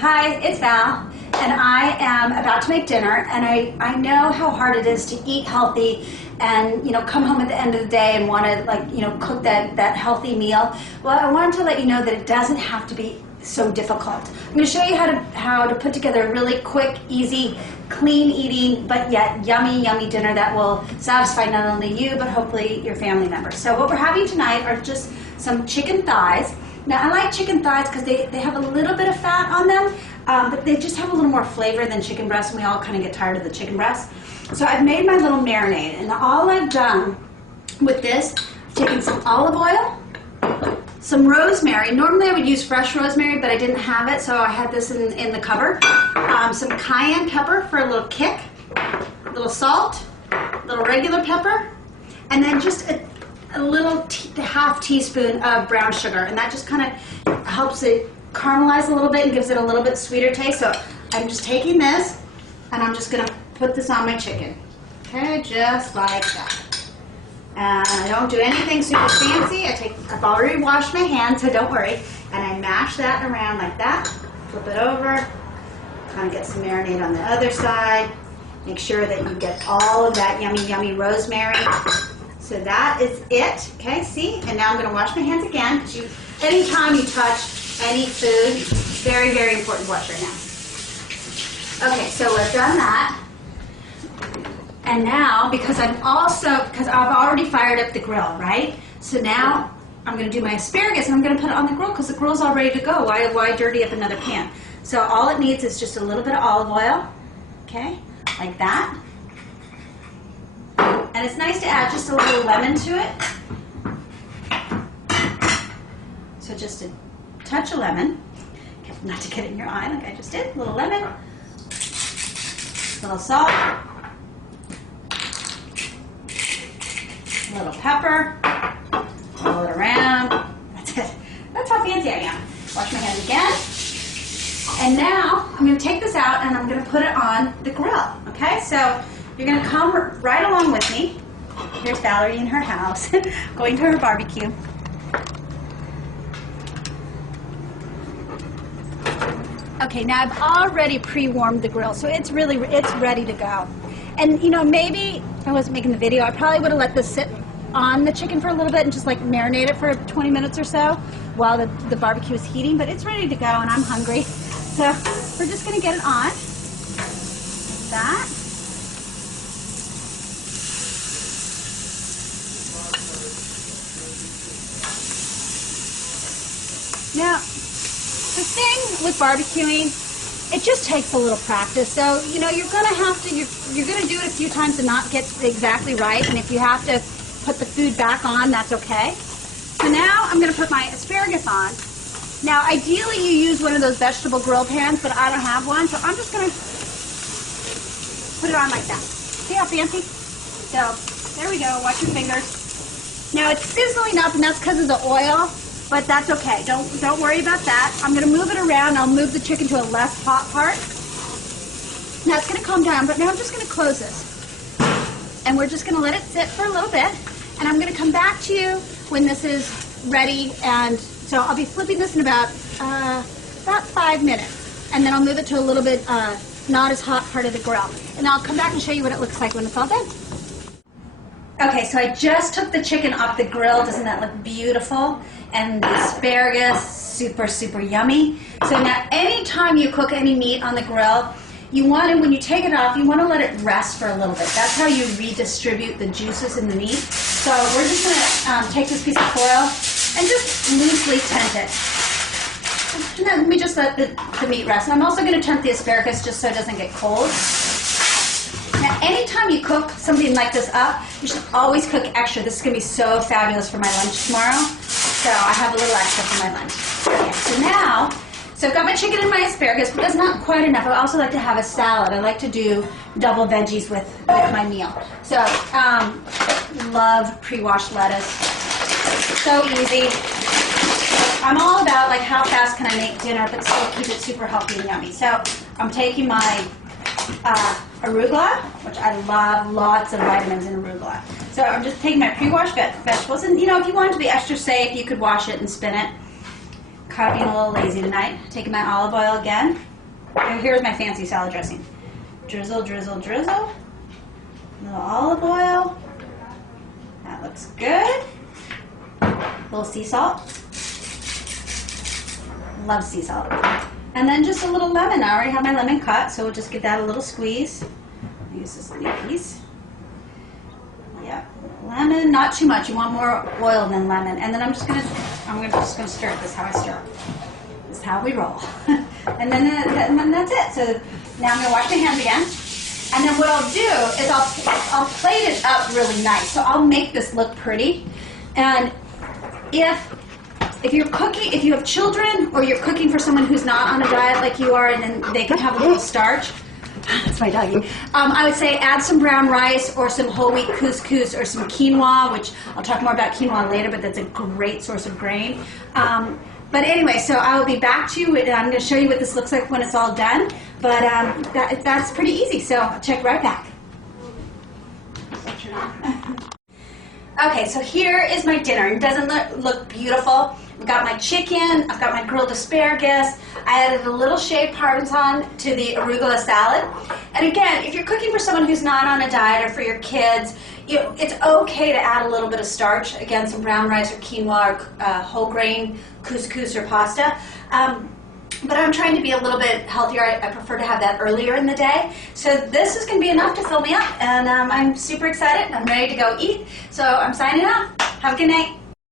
Hi, it's Val, and I am about to make dinner, and I know how hard it is to eat healthy and, come home at the end of the day and want to, cook that healthy meal. Well, I wanted to let you know that it doesn't have to be so difficult. I'm going to show you how to put together a really quick, easy, clean eating, but yet yummy, yummy dinner that will satisfy not only you, but hopefully your family members. So what we're having tonight are just some chicken thighs. Now, I like chicken thighs because they have a little bit of fat on them, but they just have a little more flavor than chicken breast, and we all kind of get tired of the chicken breast. So I've made my little marinade, and all I've done with this, I've taken some olive oil, some rosemary. Normally I would use fresh rosemary, but I didn't have it, so I had this in the cupboard. Some cayenne pepper for a little kick, a little salt, a little regular pepper, and then just a little half teaspoon of brown sugar, and that just kind of helps it caramelize a little bit and gives it a little bit sweeter taste. So I'm just taking this and I'm just going to put this on my chicken. Okay, just like that. And I don't do anything super fancy. I've already washed my hands, so don't worry. And I mash that around like that, flip it over, kind of get some marinade on the other side. Make sure that you get all of that yummy, yummy rosemary. So that is it, okay, see? And now I'm gonna wash my hands again, because anytime you touch any food, very, very important to wash your hands. Okay, so we've done that. And now, because I've already fired up the grill, right? So now I'm gonna do my asparagus and I'm gonna put it on the grill because the grill's all ready to go. Why dirty up another pan? So all it needs is just a little bit of olive oil, okay, like that. And it's nice to add just a little lemon to it. So just a touch of lemon. Careful not to get it in your eye like I just did. A little lemon, a little salt, a little pepper, roll it around. That's it. That's how fancy I am. Wash my hands again. And now I'm going to take this out and I'm going to put it on the grill. Okay, so you're going to come right along with me. Here's Valerie in her house, going to her barbecue. Okay, now I've already pre-warmed the grill, so it's ready to go. And maybe if I wasn't making the video, I probably would have let this sit on the chicken for a little bit and just like marinate it for 20 minutes or so while the barbecue is heating, but it's ready to go and I'm hungry. So we're just going to get it on. That. Now, the thing with barbecuing, it just takes a little practice. So, you're going to have to, you're going to do it a few times and not get exactly right. And if you have to put the food back on, that's okay. So now I'm going to put my asparagus on. Now, ideally you use one of those vegetable grill pans, but I don't have one. So I'm just going to put it on like that. See how fancy? So, there we go. Watch your fingers. Now, it's sizzling up, and that's because of the oil. But that's okay. Don't worry about that. I'm going to move it around. I'll move the chicken to a less hot part. Now it's going to calm down, but now I'm just going to close this. And we're just going to let it sit for a little bit. And I'm going to come back to you when this is ready. And so I'll be flipping this in about 5 minutes. And then I'll move it to a little bit not as hot part of the grill. And I'll come back and show you what it looks like when it's all done. Okay, so I just took the chicken off the grill. Doesn't that look beautiful? And the asparagus, super, super yummy. So now anytime you cook any meat on the grill, when you take it off, you want to let it rest for a little bit. That's how you redistribute the juices in the meat. So we're just going to take this piece of foil and just loosely tent it. And then we just let the meat rest. And I'm also going to tent the asparagus just so it doesn't get cold. Now, anytime you cook something like this up, you should always cook extra. This is going to be so fabulous for my lunch tomorrow. So I have a little extra for my lunch. Okay, so I've got my chicken and my asparagus, but that's not quite enough. I also like to have a salad. I like to do double veggies with my meal. So, love pre-washed lettuce. So easy. I'm all about like how fast can I make dinner but still keep it super healthy and yummy. So I'm taking my arugula, which I love, lots of vitamins in arugula. So I'm just taking my pre-washed vegetables, and if you want it to be extra safe, you could wash it and spin it. caught being a little lazy tonight. Taking my olive oil again. And here's my fancy salad dressing. Drizzle, drizzle, drizzle. A little olive oil. That looks good. A little sea salt. Love sea salt. And then just a little lemon. I already have my lemon cut, so we'll just give that a little squeeze. Use this piece. Yep, lemon, not too much. You want more oil than lemon. And then I'm just gonna stir it. This is how I stir. This is how we roll. and then that's it. So now I'm gonna wash my hands again. And then what I'll do is I'll plate it up really nice. So I'll make this look pretty. And if you're cooking, if you have children or you're cooking for someone who's not on a diet like you are, and then they can have a little starch. That's my doggy. I would say add some brown rice or some whole wheat couscous or some quinoa, which I'll talk more about quinoa later, but that's a great source of grain. But anyway, so I will be back to you, and I'm going to show you what this looks like when it's all done. But that's pretty easy, so I'll check right back. Okay, so here is my dinner. It doesn't look beautiful. I've got my chicken, I've got my grilled asparagus, I added a little shaved Parmesan to the arugula salad. And again, if you're cooking for someone who's not on a diet or for your kids, it's okay to add a little bit of starch, again, some brown rice or quinoa or whole grain couscous or pasta. But I'm trying to be a little bit healthier. I prefer to have that earlier in the day. So this is going to be enough to fill me up, and I'm super excited. I'm ready to go eat. So I'm signing off. Have a good night.